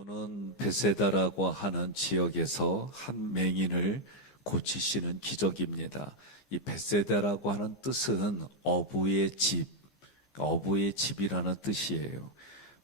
저는 베세다라고 하는 지역에서 한 맹인을 고치시는 기적입니다. 이 베세다라고 하는 뜻은 어부의 집, 어부의 집이라는 뜻이에요.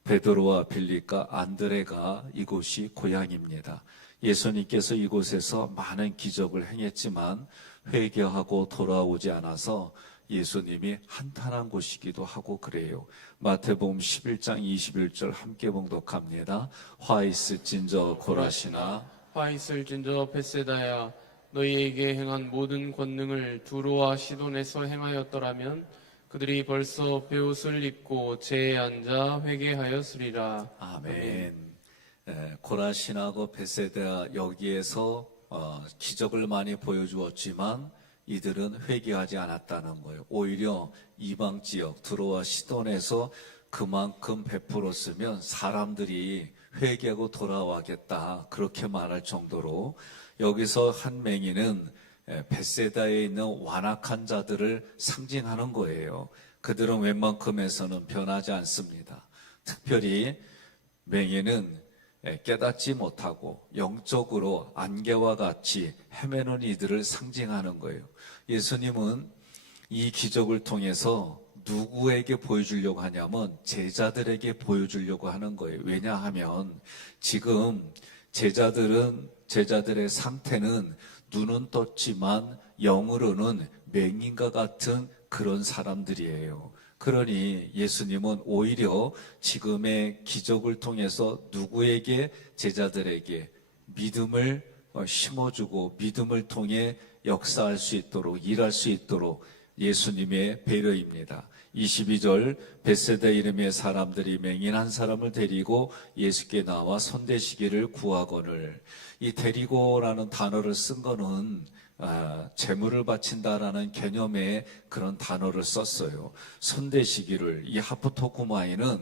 베드로와 빌립과 안드레가 이곳이 고향입니다. 예수님께서 이곳에서 많은 기적을 행했지만 회개하고 돌아오지 않아서 예수님이 한탄한 곳이기도 하고 그래요. 마태복음 11장 21절 함께 봉독합니다. 화 있을진저 고라시나 화 있을진저 벳세다야, 너희에게 행한 모든 권능을 두로와 시돈에서 행하였더라면 그들이 벌써 베옷을 입고 제에 앉아 회개하였으리라. 아멘. 고라시나고 벳세다 여기에서 기적을 많이 보여주었지만 이들은 회개하지 않았다는 거예요. 오히려 이방 지역 두로와 시돈에서 그만큼 베풀었으면 사람들이 회개하고 돌아와겠다 그렇게 말할 정도로 여기서 한 맹인은 벳세다에 있는 완악한 자들을 상징하는 거예요. 그들은 웬만큼에서는 변하지 않습니다. 특별히 맹인은 깨닫지 못하고 영적으로 안개와 같이 헤매는 이들을 상징하는 거예요. 예수님은 이 기적을 통해서 누구에게 보여주려고 하냐면 제자들에게 보여주려고 하는 거예요. 왜냐하면 지금 제자들의 상태는 눈은 떴지만 영으로는 맹인과 같은 그런 사람들이에요. 그러니 예수님은 오히려 지금의 기적을 통해서 누구에게 제자들에게 믿음을 심어주고 믿음을 통해 역사할 수 있도록 일할 수 있도록 예수님의 배려입니다. 22절 벳세다 이름의 사람들이 맹인 한 사람을 데리고 예수께 나와 손대시기를 구하거늘. 이 데리고라는 단어를 쓴 거는 재물을 바친다라는 개념의 그런 단어를 썼어요. 손대시기를 이 하프토쿠마이는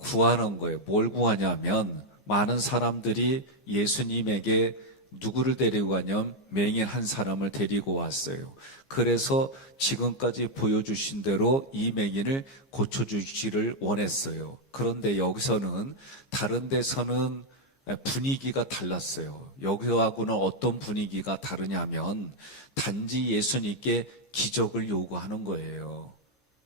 구하는 거예요. 뭘 구하냐면 많은 사람들이 예수님에게 누구를 데리고 가냐면 맹인 한 사람을 데리고 왔어요. 그래서 지금까지 보여주신 대로 이 맹인을 고쳐주시기를 원했어요. 그런데 여기서는 다른 데서는 분위기가 달랐어요. 여기하고는 어떤 분위기가 다르냐면 단지 예수님께 기적을 요구하는 거예요.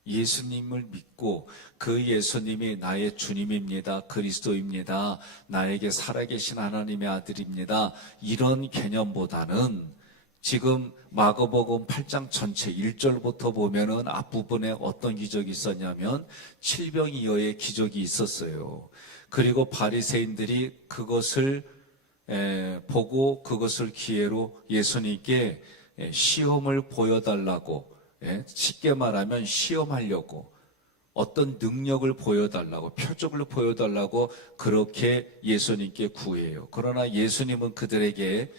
예수님을 믿고 그 예수님이 나의 주님입니다. 그리스도입니다. 나에게 살아계신 하나님의 아들입니다. 이런 개념보다는 지금 마가복음 8장 전체 1절부터 보면은 앞부분에 어떤 기적이 있었냐면 칠병이어의 기적이 있었어요. 그리고 바리새인들이 그것을 보고 그것을 기회로 예수님께 시험을 보여달라고, 쉽게 말하면 시험하려고 어떤 능력을 보여달라고 표적을 보여달라고 그렇게 예수님께 구해요. 그러나 예수님은 그들에게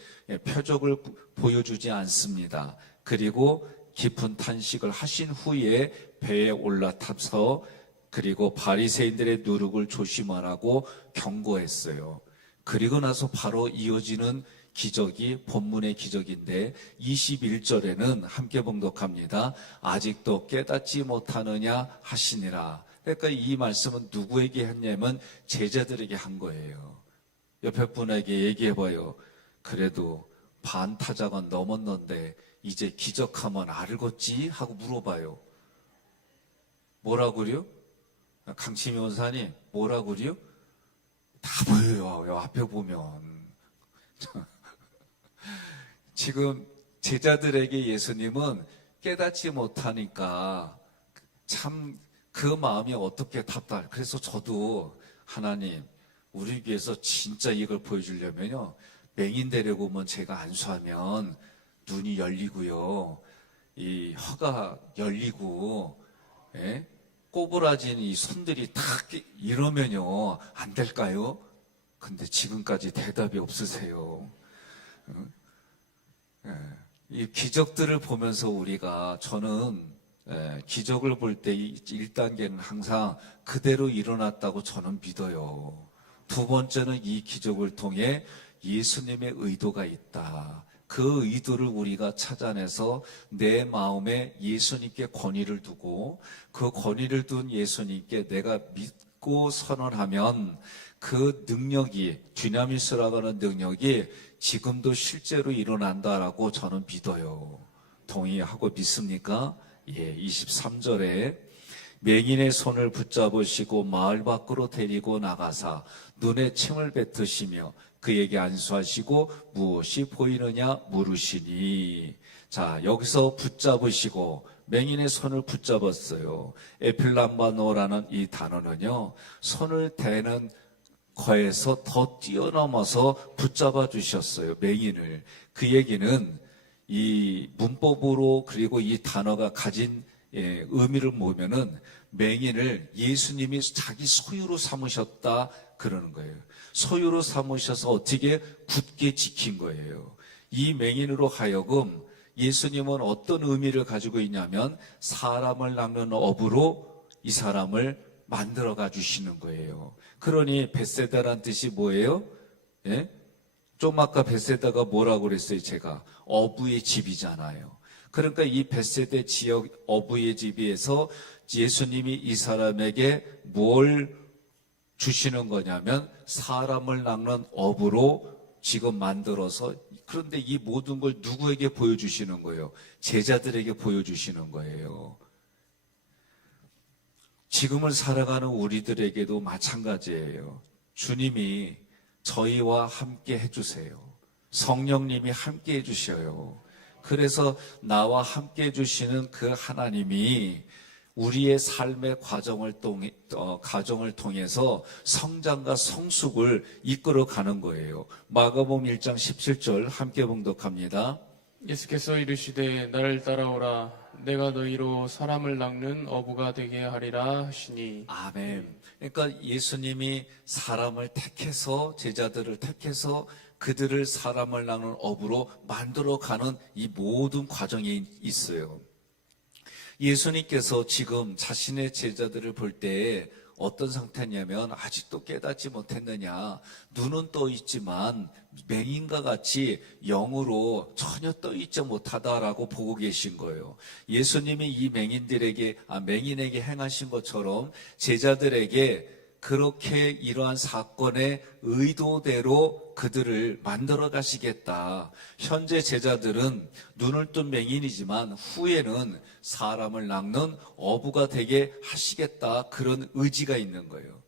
표적을 보여주지 않습니다. 그리고 깊은 탄식을 하신 후에 배에 올라타서 그리고 바리새인들의 누룩을 조심하라고 경고했어요. 그리고 나서 바로 이어지는 기적이 본문의 기적인데 21절에는 함께 봉독합니다. 아직도 깨닫지 못하느냐 하시니라. 그러니까 이 말씀은 누구에게 했냐면 제자들에게 한 거예요. 옆에 분에게 얘기해봐요. 그래도 반 타자가 넘었는데 이제 기적하면 알겠지? 하고 물어봐요. 뭐라고요? 강치미 원사님 뭐라고요? 다 보여요. 앞에 보면. 지금 제자들에게 예수님은 깨닫지 못하니까 참 그 마음이 어떻게 답답해. 그래서 저도 하나님 우리 위해서 진짜 이걸 보여주려면요 맹인 데리고 오면 제가 안수하면 눈이 열리고요 이 혀가 열리고 꼬부라진 이 손들이 탁 이러면요 안 될까요? 근데 지금까지 대답이 없으세요. 이 기적들을 보면서 우리가 저는 기적을 볼 때 1단계는 항상 그대로 일어났다고 저는 믿어요. 두 번째는 이 기적을 통해 예수님의 의도가 있다. 그 의도를 우리가 찾아내서 내 마음에 예수님께 권위를 두고 그 권위를 둔 예수님께 내가 믿고 선언하면 그 능력이, dynamis라고 하는 능력이 지금도 실제로 일어난다라고 저는 믿어요. 동의하고 믿습니까? 예, 23절에 맹인의 손을 붙잡으시고 마을 밖으로 데리고 나가사 눈에 침을 뱉으시며 그에게 안수하시고 무엇이 보이느냐 물으시니. 자, 여기서 붙잡으시고 맹인의 손을 붙잡았어요. 에필람바노라는 이 단어는요, 손을 대는 거에서 더 뛰어넘어서 붙잡아 주셨어요. 맹인을. 그 얘기는 이 문법으로 그리고 이 단어가 가진 의미를 보면은 맹인을 예수님이 자기 소유로 삼으셨다 그러는 거예요. 소유로 삼으셔서 어떻게 굳게 지킨 거예요. 이 맹인으로 하여금 예수님은 어떤 의미를 가지고 있냐면 사람을 낚는 어부로 이 사람을 만들어가 주시는 거예요. 그러니 벳세다란 뜻이 뭐예요? 예? 좀 아까 벳세다가 뭐라고 그랬어요? 제가 어부의 집이잖아요. 그러니까 이 벳세다 지역 어부의 집에서 예수님이 이 사람에게 뭘 주시는 거냐면 사람을 낚는 어부로 지금 만들어서, 그런데 이 모든 걸 누구에게 보여주시는 거예요? 제자들에게 보여주시는 거예요. 지금을 살아가는 우리들에게도 마찬가지예요. 주님이 저희와 함께 해주세요. 성령님이 함께 해주셔요. 그래서 나와 함께 해주시는 그 하나님이 우리의 삶의 가정을 통해서 성장과 성숙을 이끌어가는 거예요. 마가복음 1장 17절 함께 봉독합니다. 예수께서 이르시되 나를 따라오라 내가 너희로 사람을 낚는 어부가 되게 하리라 하시니. 아멘. 그러니까 예수님이 사람을 택해서, 제자들을 택해서 그들을 사람을 낚는 어부로 만들어가는 이 모든 과정이 있어요. 예수님께서 지금 자신의 제자들을 볼 때에 어떤 상태냐면 아직도 깨닫지 못했느냐, 눈은 떠 있지만 맹인과 같이 영으로 전혀 떠 있지 못하다라고 보고 계신 거예요. 예수님이 이 맹인에게 행하신 것처럼 제자들에게 그렇게 이러한 사건의 의도대로 그들을 만들어 가시겠다. 현재 제자들은 눈을 뜬 맹인이지만 후에는 사람을 낚는 어부가 되게 하시겠다. 그런 의지가 있는 거예요.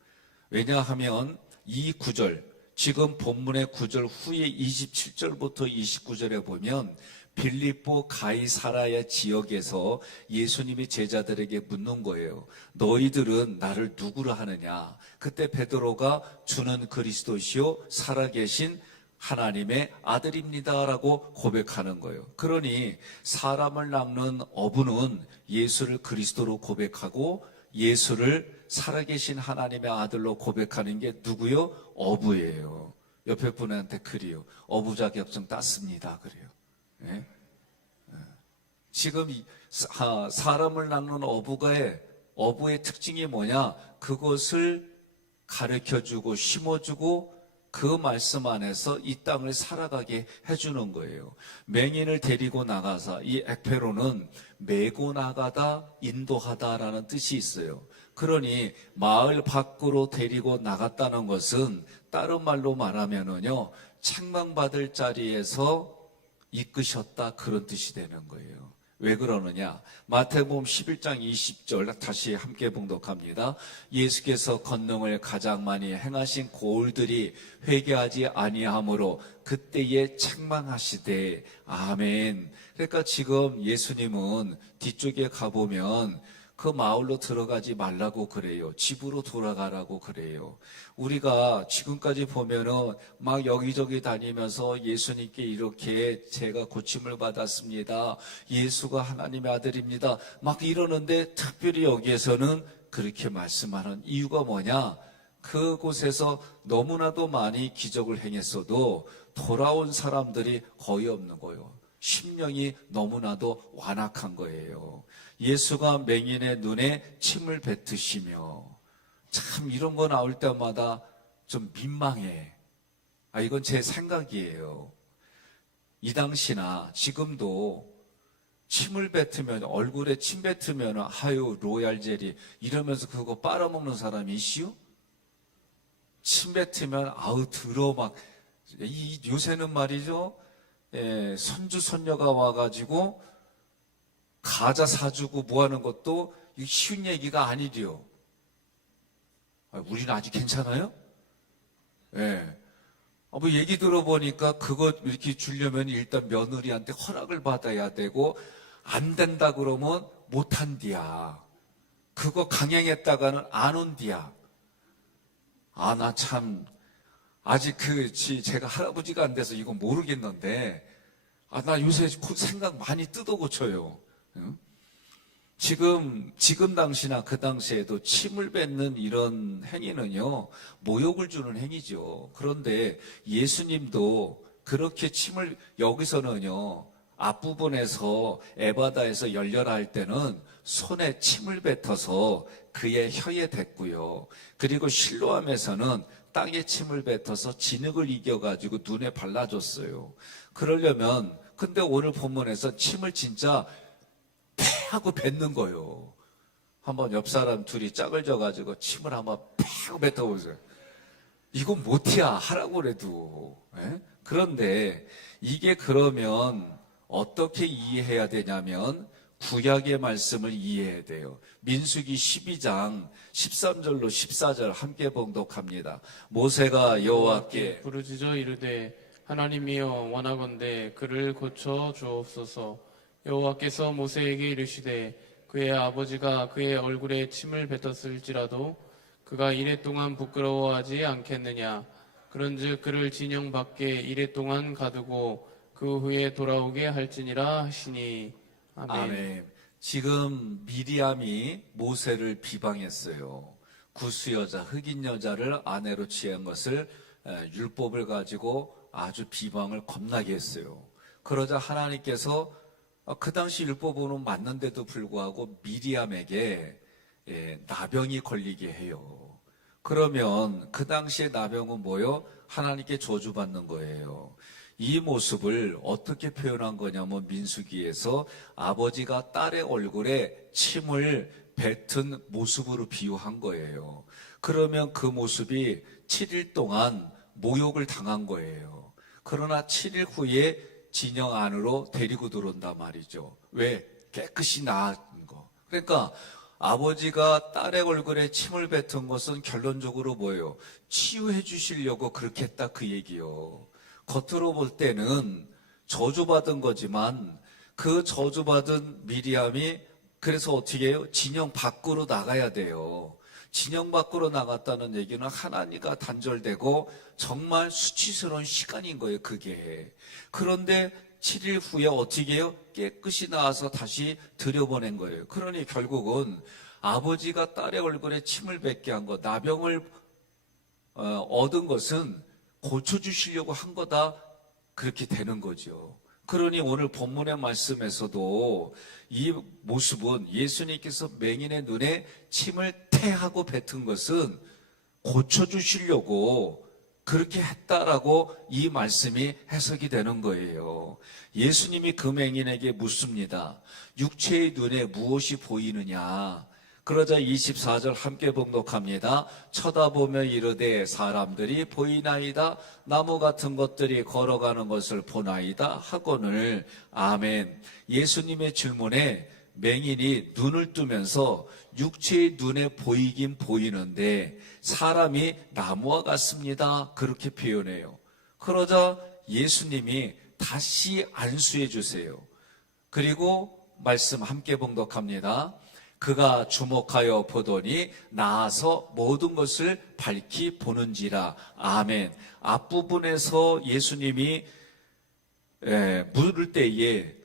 왜냐하면 이 구절, 지금 본문의 구절 후에 27절부터 29절에 보면 빌립보 가이사라야 지역에서 예수님이 제자들에게 묻는 거예요. 너희들은 나를 누구로 하느냐? 그때 베드로가 주는 그리스도시요 살아계신 하나님의 아들입니다라고 고백하는 거예요. 그러니 사람을 낚는 어부는 예수를 그리스도로 고백하고 예수를 살아계신 하나님의 아들로 고백하는 게 누구요? 어부예요. 옆에 분한테 그래요. 어부 자격증 땄습니다. 그래요. 예? 지금 사람을 낚는 어부의 특징이 뭐냐? 그것을 가르쳐주고 심어주고 그 말씀 안에서 이 땅을 살아가게 해주는 거예요. 맹인을 데리고 나가서, 이 ekpe로는 메고 나가다, 인도하다라는 뜻이 있어요. 그러니 마을 밖으로 데리고 나갔다는 것은 다른 말로 말하면은요, 책망받을 자리에서 이끄셨다, 그런 뜻이 되는 거예요. 왜 그러느냐? 마태복음 11장 20절 다시 함께 봉독합니다. 예수께서 권능을 가장 많이 행하신 고을들이 회개하지 아니하므로 그때에 책망하시되. 아멘. 그러니까 지금 예수님은 뒤쪽에 가보면 그 마을로 들어가지 말라고 그래요. 집으로 돌아가라고 그래요. 우리가 지금까지 보면은 막 여기저기 다니면서 예수님께 이렇게 제가 고침을 받았습니다. 예수가 하나님의 아들입니다. 막 이러는데 특별히 여기에서는 그렇게 말씀하는 이유가 뭐냐? 그곳에서 너무나도 많이 기적을 행했어도 돌아온 사람들이 거의 없는 거예요. 심령이 너무나도 완악한 거예요. 예수가 맹인의 눈에 침을 뱉으시며, 참 이런 거 나올 때마다 좀 민망해. 이건 제 생각이에요. 이 당시나 지금도 침을 뱉으면, 얼굴에 침 뱉으면 아유 로얄 젤리 이러면서 그거 빨아먹는 사람이 있시요? 침 뱉으면 아우 더러 막 이 요새는 말이죠. 손주 손녀가 와가지고 과자 사주고 뭐 하는 것도 쉬운 얘기가 아니디요. 우리는 아직 괜찮아요? 예. 뭐 얘기 들어보니까 그거 이렇게 주려면 일단 며느리한테 허락을 받아야 되고 안 된다 그러면 못 한디야. 그거 강행했다가는 안 온디야. 나 참 아직 제가 할아버지가 안 돼서 이거 모르겠는데 나 요새 생각 많이 뜯어 고쳐요. 응? 지금 당시나 그 당시에도 침을 뱉는 이런 행위는요, 모욕을 주는 행위죠. 그런데 예수님도 그렇게 침을, 여기서는요, 앞부분에서 에바다에서 열려라 할 때는 손에 침을 뱉어서 그의 혀에 댔고요. 그리고 실로암에서는 땅에 침을 뱉어서 진흙을 이겨가지고 눈에 발라줬어요. 그러려면, 근데 오늘 본문에서 침을 진짜 하고 뱉는 거예요. 한번 옆 사람 둘이 짝을 져가지고 침을 한번 팍 뱉어보세요. 이건 못이야 하라고 그래도. 예? 그런데 이게 그러면 어떻게 이해해야 되냐면 구약의 말씀을 이해해야 돼요. 민수기 12장 13절로 14절 함께 봉독합니다. 모세가 여호와께 부르짖어 이르되 하나님이여 원하건대 그를 고쳐 주옵소서. 여호와께서 모세에게 이르시되 그의 아버지가 그의 얼굴에 침을 뱉었을지라도 그가 이레 동안 부끄러워하지 않겠느냐. 그런즉 그를 진영 밖에 이레 동안 가두고 그 후에 돌아오게 할지니라 하시니. 아멘. 아멘. 지금 미리암이 모세를 비방했어요. 구스 여자, 흑인 여자를 아내로 취한 것을 율법을 가지고 아주 비방을 겁나게 했어요. 그러자 하나님께서 그 당시 율법으로는 맞는데도 불구하고 미리암에게 나병이 걸리게 해요. 그러면 그 당시에 나병은 뭐요? 하나님께 저주받는 거예요. 이 모습을 어떻게 표현한 거냐면 민수기에서 아버지가 딸의 얼굴에 침을 뱉은 모습으로 비유한 거예요. 그러면 그 모습이 7일 동안 모욕을 당한 거예요. 그러나 7일 후에 진영 안으로 데리고 들어온단 말이죠. 왜? 깨끗이 나은 거. 그러니까 아버지가 딸의 얼굴에 침을 뱉은 것은 결론적으로 뭐예요? 치유해 주시려고 그렇게 했다 그 얘기요. 겉으로 볼 때는 저주받은 거지만 그 저주받은 미리암이 그래서 어떻게 해요? 진영 밖으로 나가야 돼요. 진영 밖으로 나갔다는 얘기는 하나님과 단절되고 정말 수치스러운 시간인 거예요, 그게. 그런데 7일 후에 어떻게 해요? 깨끗이 나와서 다시 들여보낸 거예요. 그러니 결국은 아버지가 딸의 얼굴에 침을 뱉게 한 것, 나병을 얻은 것은 고쳐주시려고 한 거다. 그렇게 되는 거죠. 그러니 오늘 본문의 말씀에서도 이 모습은 예수님께서 맹인의 눈에 침을 태하고 뱉은 것은 고쳐주시려고 그렇게 했다라고 이 말씀이 해석이 되는 거예요. 예수님이 그 맹인에게 묻습니다. 육체의 눈에 무엇이 보이느냐? 그러자 24절 함께 봉독합니다. 쳐다보며 이르되 사람들이 보이나이다. 나무 같은 것들이 걸어가는 것을 보나이다 하거늘. 아멘. 예수님의 질문에 맹인이 눈을 뜨면서 육체의 눈에 보이긴 보이는데 사람이 나무와 같습니다. 그렇게 표현해요. 그러자 예수님이 다시 안수해 주세요. 그리고 말씀 함께 봉독합니다. 그가 주목하여 보더니 나아서 모든 것을 밝히 보는지라. 아멘. 앞부분에서 예수님이 물을 때에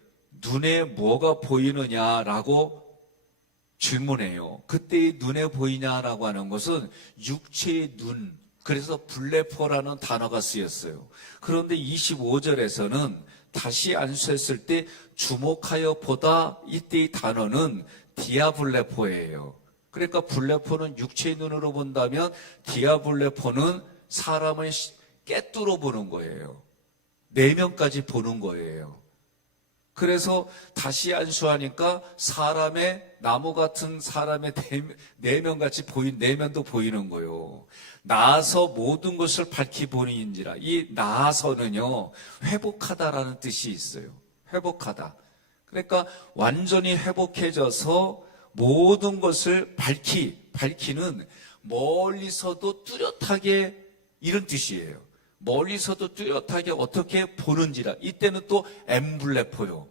눈에 뭐가 보이느냐라고 질문해요. 그때 눈에 보이냐라고 하는 것은 육체의 눈, 그래서 블레포라는 단어가 쓰였어요. 그런데 25절에서는 다시 안수했을 때 주목하여 보다, 이때의 단어는 디아블레포예요. 그러니까 블레포는 육체의 눈으로 본다면 디아블레포는 사람을 깨뚫어 보는 거예요. 내면까지 보는 거예요. 그래서 다시 안수하니까 사람의 나무 같은 사람의 내면같이 내면도 보이는 거예요. 나아서 모든 것을 밝히 보니인지라. 이 나아서는요, 회복하다라는 뜻이 있어요. 회복하다. 그러니까 완전히 회복해져서 모든 것을 밝히는 멀리서도 뚜렷하게 이런 뜻이에요. 멀리서도 뚜렷하게 어떻게 보는지라. 이때는 또 엠블레포요.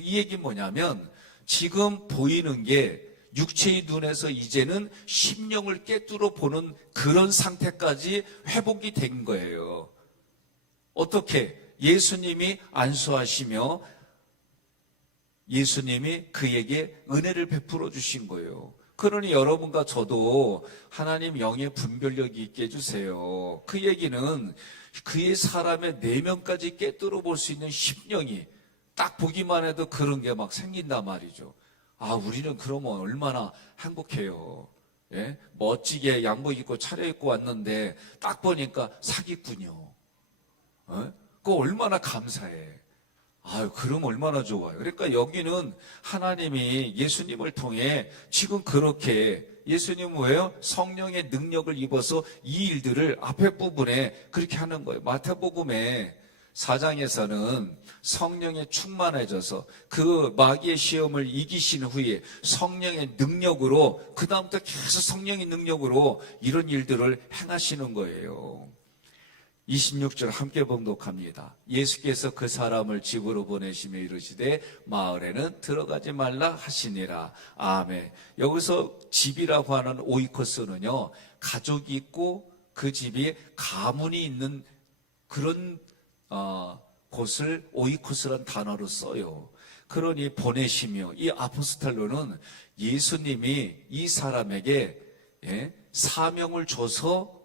이 얘기 뭐냐면 지금 보이는 게 육체의 눈에서 이제는 심령을 꿰뚫어 보는 그런 상태까지 회복이 된 거예요. 어떻게? 예수님이 안수하시며 예수님이 그에게 은혜를 베풀어 주신 거예요. 그러니 여러분과 저도 하나님 영의 분별력이 있게 해주세요. 그 얘기는 그의 사람의 내면까지 꿰뚫어 볼 수 있는 심령이 딱 보기만 해도 그런 게 막 생긴단 말이죠. 아, 우리는 그러면 얼마나 행복해요. 예? 멋지게 양복 입고 차려입고 왔는데 딱 보니까 사기꾼이요. 그거 얼마나 감사해. 아유, 그럼 얼마나 좋아요. 그러니까 여기는 하나님이 예수님을 통해 지금 그렇게 예수님은 뭐예요? 성령의 능력을 입어서 이 일들을 앞에 부분에 그렇게 하는 거예요. 마태복음에 4장에서는 성령에 충만해져서 그 마귀의 시험을 이기신 후에 성령의 능력으로 그 다음부터 계속 성령의 능력으로 이런 일들을 행하시는 거예요. 26절 함께 봉독합니다. 예수께서 그 사람을 집으로 보내시며 이르시되 마을에는 들어가지 말라 하시니라. 아멘. 여기서 집이라고 하는 오이코스는요, 가족이 있고 그 집이 가문이 있는 그런 곳을 오이코스란 단어로 써요. 그러니 보내시며, 이 아포스텔로는 예수님이 이 사람에게 사명을 줘서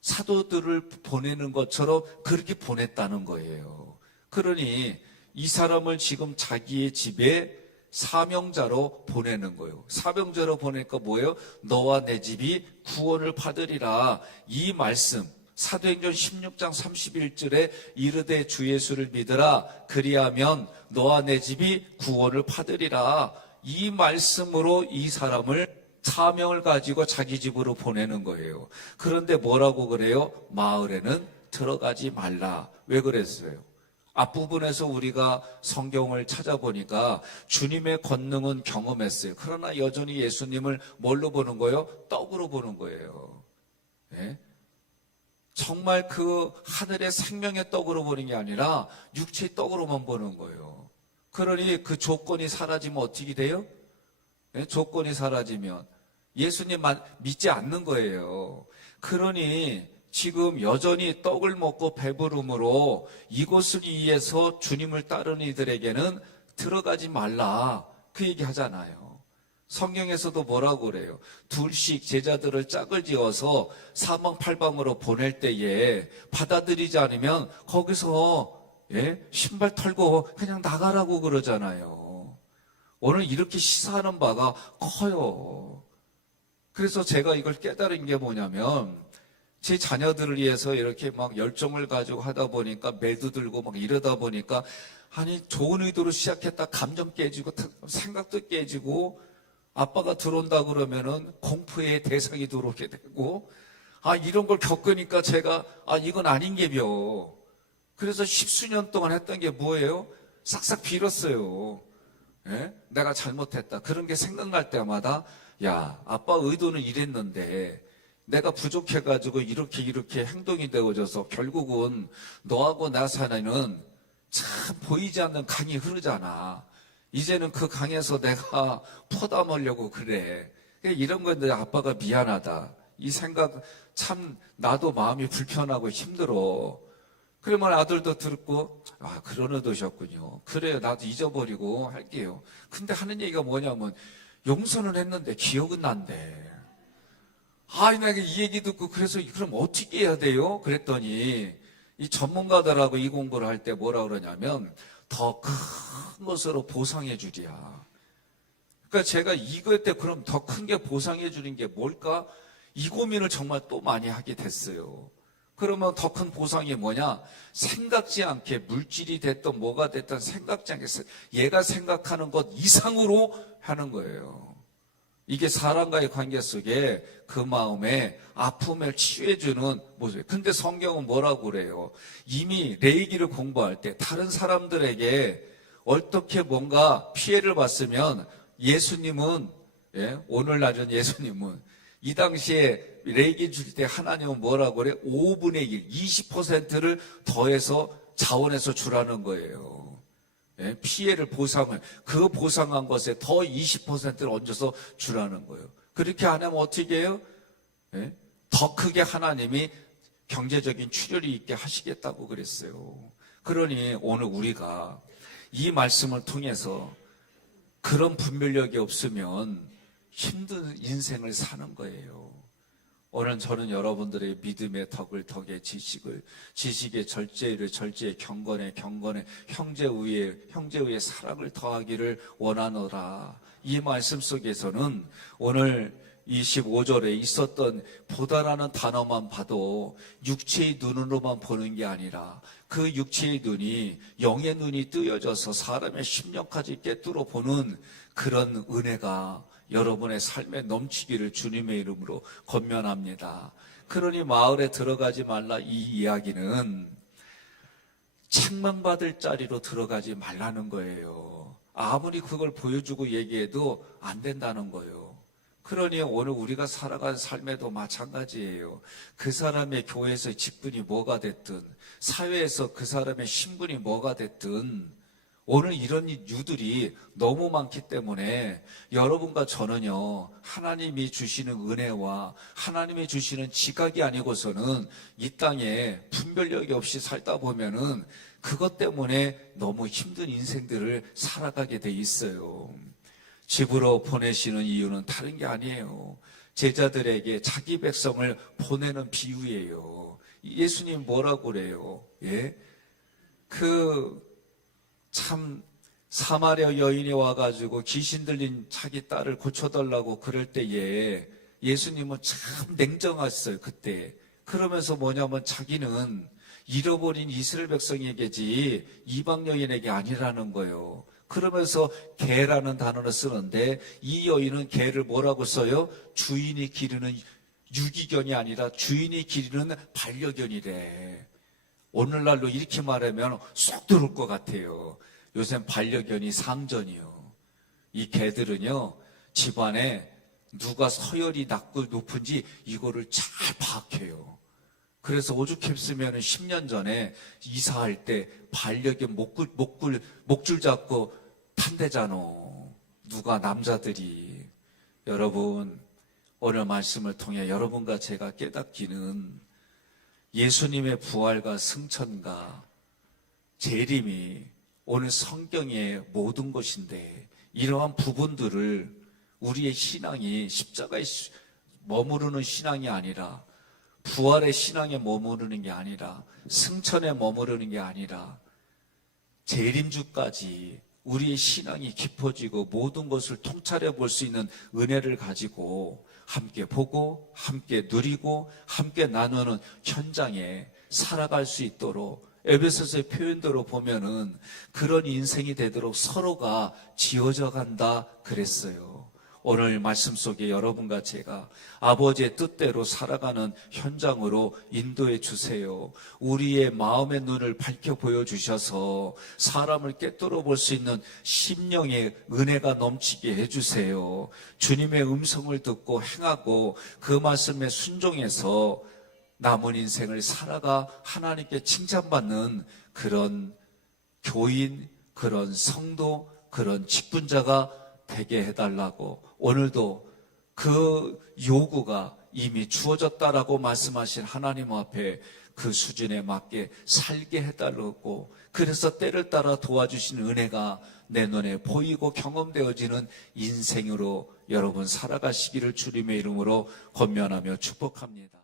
사도들을 보내는 것처럼 그렇게 보냈다는 거예요. 그러니 이 사람을 지금 자기의 집에 사명자로 보내는 거예요. 사명자로 보내니까 뭐예요? 너와 내 집이 구원을 받으리라. 이 말씀 사도행전 16장 31절에 이르되 주 예수를 믿으라. 그리하면 너와 내 집이 구원을 받으리라. 이 말씀으로 이 사람을 사명을 가지고 자기 집으로 보내는 거예요. 그런데 뭐라고 그래요? 마을에는 들어가지 말라. 왜 그랬어요? 앞부분에서 우리가 성경을 찾아보니까 주님의 권능은 경험했어요. 그러나 여전히 예수님을 뭘로 보는 거예요? 떡으로 보는 거예요. 예? 정말 그 하늘의 생명의 떡으로 보는 게 아니라 육체의 떡으로만 보는 거예요. 그러니 그 조건이 사라지면 어떻게 돼요? 예? 조건이 사라지면 예수님만 믿지 않는 거예요. 그러니 지금 여전히 떡을 먹고 배부름으로 이곳을 위해서 주님을 따르는 이들에게는 들어가지 말라. 그 얘기 하잖아요. 성경에서도 뭐라고 그래요? 둘씩 제자들을 짝을 지어서 사방팔방으로 보낼 때에 받아들이지 않으면 거기서 신발 털고 그냥 나가라고 그러잖아요. 오늘 이렇게 시사하는 바가 커요. 그래서 제가 이걸 깨달은 게 뭐냐면 제 자녀들을 위해서 이렇게 막 열정을 가지고 하다 보니까 매도 들고 막 이러다 보니까 아니 좋은 의도로 시작했다 감정 깨지고 생각도 깨지고 아빠가 들어온다 그러면은 공포의 대상이 들어오게 되고 이런 걸 겪으니까 제가 이건 아닌 게며 그래서 10수년 동안 했던 게 뭐예요? 싹싹 빌었어요. 내가 잘못했다. 그런 게 생각날 때마다 야, 아빠 의도는 이랬는데 내가 부족해가지고 이렇게 행동이 되어져서 결국은 너하고 나 사이는 참 보이지 않는 강이 흐르잖아. 이제는 그 강에서 내가 퍼담으려고 그래. 이런 건데 아빠가 미안하다. 이 생각 참 나도 마음이 불편하고 힘들어. 그러면 아들도 듣고 그런 의도셨군요. 그래요. 나도 잊어버리고 할게요. 근데 하는 얘기가 뭐냐면 용서는 했는데 기억은 난대. 내가 이 얘기 듣고 그래서 그럼 어떻게 해야 돼요? 그랬더니 이 전문가들하고 이 공부를 할 때 뭐라 그러냐면 더 큰 것으로 보상해 주랴. 그러니까 제가 이거 때 그럼 더 큰 게 보상해 주는 게 뭘까? 이 고민을 정말 또 많이 하게 됐어요. 그러면 더 큰 보상이 뭐냐? 생각지 않게 물질이 됐든 뭐가 됐든 생각지 않게 얘가 생각하는 것 이상으로 하는 거예요. 이게 사람과의 관계 속에 그 마음에 아픔을 치유해주는 모습이에요. 근데 성경은 뭐라고 그래요? 이미 레위기를 공부할 때 다른 사람들에게 어떻게 뭔가 피해를 봤으면 예수님은, 오늘날은 예수님은 이 당시에 레위기 줄 때 하나님은 뭐라고 그래? 5분의 1, 20%를 더해서 자원해서 주라는 거예요. 피해를 보상을, 그 보상한 것에 더 20%를 얹어서 주라는 거예요. 그렇게 안 하면 어떻게 해요? 더 크게 하나님이 경제적인 출혈이 있게 하시겠다고 그랬어요. 그러니 오늘 우리가 이 말씀을 통해서 그런 분별력이 없으면 힘든 인생을 사는 거예요. 오늘 저는 여러분들의 믿음의 덕에 지식의 절제의 경건에 형제의 사랑을 더하기를 원하노라. 이 말씀 속에서는 오늘 25절에 있었던 보다라는 단어만 봐도 육체의 눈으로만 보는 게 아니라 그 육체의 눈이 영의 눈이 뜨여져서 사람의 심령까지 꿰뚫어 보는 그런 은혜가 여러분의 삶에 넘치기를 주님의 이름으로 권면합니다. 그러니 마을에 들어가지 말라, 이 이야기는 책망받을 자리로 들어가지 말라는 거예요. 아무리 그걸 보여주고 얘기해도 안 된다는 거예요. 그러니 오늘 우리가 살아가는 삶에도 마찬가지예요. 그 사람의 교회에서 직분이 뭐가 됐든, 사회에서 그 사람의 신분이 뭐가 됐든, 오늘 이런 유들이 너무 많기 때문에 여러분과 저는요, 하나님이 주시는 은혜와 하나님이 주시는 지각이 아니고서는 이 땅에 분별력이 없이 살다 보면은 그것 때문에 너무 힘든 인생들을 살아가게 돼 있어요. 집으로 보내시는 이유는 다른 게 아니에요. 제자들에게 자기 백성을 보내는 비유예요. 예수님 뭐라고 그래요? 참 사마리아 여인이 와가지고 귀신 들린 자기 딸을 고쳐달라고 그럴 때에 예수님은 참 냉정했어요, 그때. 그러면서 뭐냐면 자기는 잃어버린 이스라엘 백성에게지 이방 여인에게 아니라는 거예요. 그러면서 개라는 단어를 쓰는데 이 여인은 개를 뭐라고 써요? 주인이 기르는 유기견이 아니라 주인이 기르는 반려견이래. 오늘날로 이렇게 말하면 쏙 들어올 것 같아요. 요새 반려견이 상전이요. 이 개들은요, 집안에 누가 서열이 높은지 이거를 잘 파악해요. 그래서 오죽했으면 10년 전에 이사할 때 반려견 목줄 잡고 탄대잖아. 누가 남자들이. 여러분, 오늘 말씀을 통해 여러분과 제가 깨닫기는 예수님의 부활과 승천과 재림이 오늘 성경의 모든 것인데 이러한 부분들을 우리의 신앙이 십자가에 머무르는 신앙이 아니라 부활의 신앙에 머무르는 게 아니라 승천에 머무르는 게 아니라 재림주까지 우리의 신앙이 깊어지고 모든 것을 통찰해 볼 수 있는 은혜를 가지고 함께 보고 함께 누리고 함께 나누는 현장에 살아갈 수 있도록 에베소서의 표현대로 보면은 그런 인생이 되도록 서로가 지어져 간다 그랬어요. 오늘 말씀 속에 여러분과 제가 아버지의 뜻대로 살아가는 현장으로 인도해 주세요. 우리의 마음의 눈을 밝혀 보여주셔서 사람을 꿰뚫어 볼 수 있는 심령의 은혜가 넘치게 해주세요. 주님의 음성을 듣고 행하고 그 말씀에 순종해서 남은 인생을 살아가 하나님께 칭찬받는 그런 교인, 그런 성도, 그런 직분자가 되게 해달라고 오늘도 그 요구가 이미 주어졌다라고 말씀하신 하나님 앞에 그 수준에 맞게 살게 해달라고 그래서 때를 따라 도와주신 은혜가 내 눈에 보이고 경험되어지는 인생으로 여러분 살아가시기를 주님의 이름으로 권면하며 축복합니다.